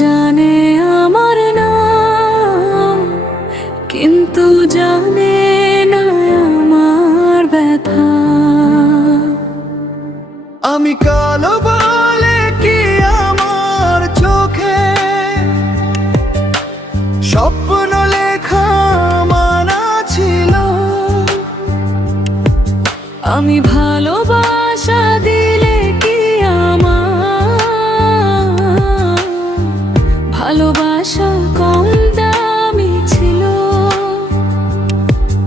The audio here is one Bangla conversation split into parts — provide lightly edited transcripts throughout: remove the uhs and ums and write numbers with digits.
জানে আমার নাম, কিন্তু জানে না আমার ব্যথা। আমি কালো বলে কি আমার চোখে স্বপ্ন লেখা মানা ছিল। আমি ভালোবাসা দিলে কি আমার ভালোবাসা কম দামি ছিল?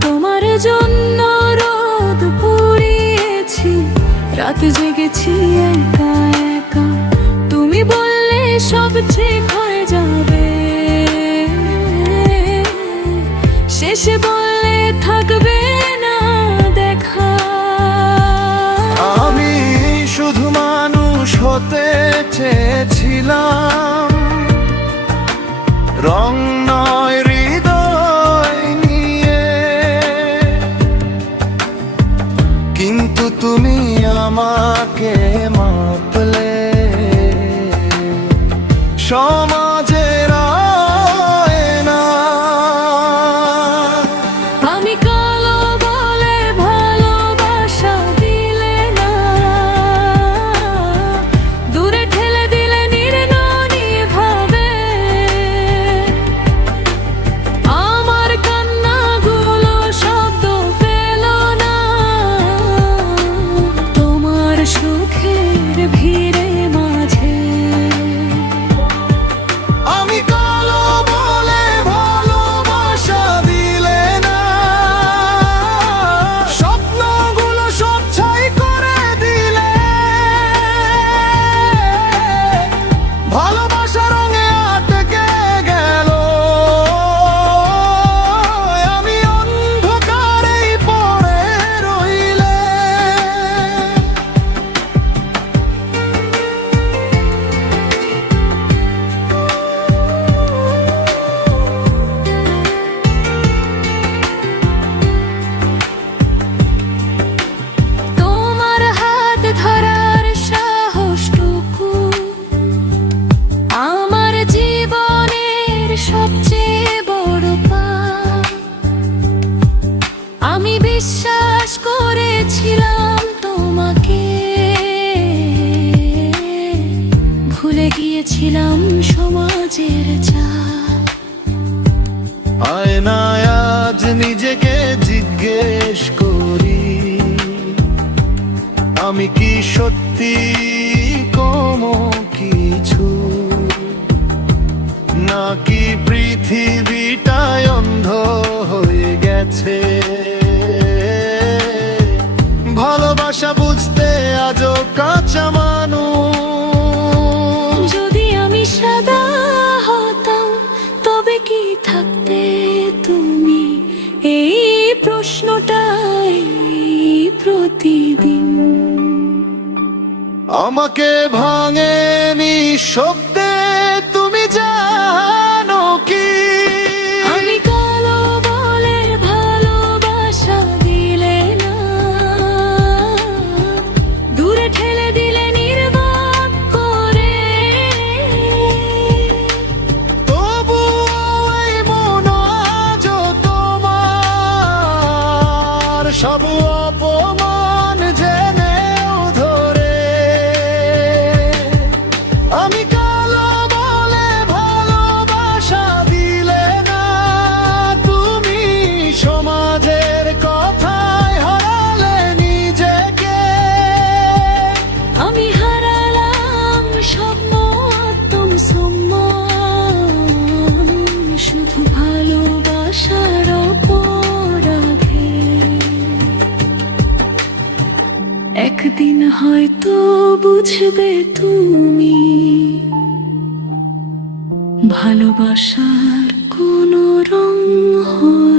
তোমার জন্য রোদ পুড়িয়েছি, রাত জেগেছি একা একা। তুমি বললে সব ঠিক হয়ে যাবে, শেষে বললে থাকবে না দেখা। আমি শুধু মানুষ হতে চেয়েছিলাম, রং নয় হৃদয় নিয়ে। কিন্তু তুমি আমাকে মাপলে সমাজের আয়না। আমি কালো বলে ভালোবাসা দিলে না, দূরে ঠেলে দিলে নির্ননি ভাবে। আমার কান্নাগুলো শব্দ পেল না তোমার সুখের ভিড়ে মাঝে। আমি কালো বলে ভালোবাসা দিলে না, স্বপ্নগুলো সব ছাই করে দিলে। ভালোবাসা রঙে আটকে গেল, আমি অন্ধকারেই পড়ে রইলে। তোমার হাত ধরার সাহসটুকু আমার জীবনের সবচেয়ে বড় পাপ। আমি বিশ্বাস করেছিলাম তোমাকে, ভুলে গিয়েছিলাম সমাজের চাপ। আয়নায় আজ নিজেকে জিজ্ঞেস করি, আমি কি সত্যি কোনো কিছু, নাকি পৃথিবীটাই অন্ধ হয়ে গেছে? ভালোবাসা বুঝতে আজও কাঁচা মানুষ। যদি আমি সাদা হতাম তবে কি থাকতে তুমি? এই প্রশ্নটাই প্রতিদিন আমাকে ভাঙে নিঃশব্দে, তুমি জানো কি? আমি কালো বলে ভালোবাসা দিলে না, দূরে ঠেলে দিলে নির্বাক করে। তবু এই মন আজও তোমার সব অপমান জেনেও ধরে। আমি কালো বলে ভালোবাসা দিলে না, তুমি সমাজের কথায় হারালে নিজেকে। আমি হারালাম স্বপ্ন আত্মসম্মান, শুধু ভালোবাসার অপরাধে। একদিন হয়তো বুঝবে তুমি, ভালোবাসার কোনো রং হয়